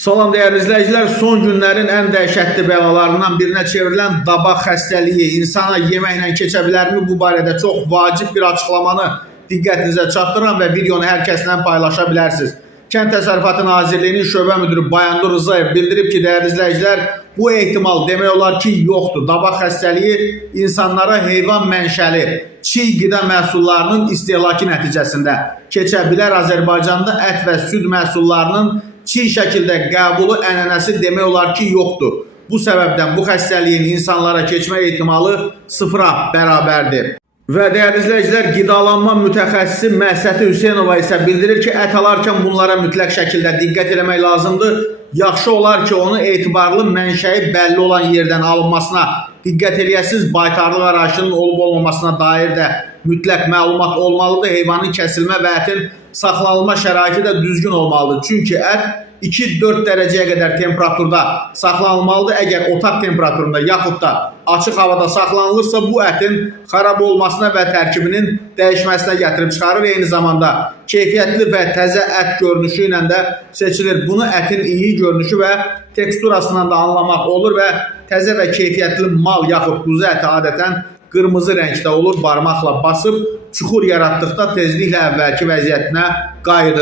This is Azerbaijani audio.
Salam dəyərli izləyicilər, son günlərin ən dəhşətli bəlalarından birinə çevrilən dabaq xəstəliyi insana yeməklə keçə bilərmi? Bu barədə çox vacib bir açıqlamanı diqqətinizə çatdırıram və videonu hər kəslə paylaşa bilərsiniz. Kənd Təsərrüfatı Nazirliyinin şöbə müdürü Bayandur Rzayev bildirib ki, dəyərli izləyicilər, bu ehtimal demək olar ki, yoxdur. Dabaq xəstəliyi insanlara heyvan mənşəli çiğ qida məhsullarının istehlakı nəticəsində keçə bilər. Azərbaycanda ət və süd məhsullarının çiğ şəkildə qəbulu ənənəsi demək olar ki, yoxdur. Bu səbəbdən bu xəstəliyin insanlara keçmə ehtimalı sıfıra bərabərdir. Və dəyərli izləyicilər, qidalanma mütəxəssisi Məhsəti Hüseynova isə bildirir ki, ət alarkən bunlara mütləq şəkildə diqqət etmək lazımdır. Yaxşı olar ki, onu etibarlı mənşəyi bəlli olan yerdən alınmasına diqqət edəsiniz. Baytarlıq arayışının olub-olmamasına dair də mütləq məlumat olmalıdır. Heyvanın kəsilmə və ətin saxlanılma şəraiti də düzgün olmalıdır. Çünki ət 2-4 dərəcəyə qədər temperaturda saxlanılmalıdır. Əgər otaq temperaturunda yaxud da açıq havada saxlanılırsa, bu ətin xarab olmasına və tərkibinin dəyişməsinə gətirib çıxarır. Eyni zamanda keyfiyyətli və təzə ət görünüşü ilə də seçilir. Bunu ətin iyi görünüşü və teksturasından da anlamaq olur və təzə və keyfiyyətli mal yaxud quzu əti adətən qırmızı rəngdə olur. Barmaqla basıb çuxur yaratdıqda tezliklə əvvəlki vəziyyətinə qayıdır.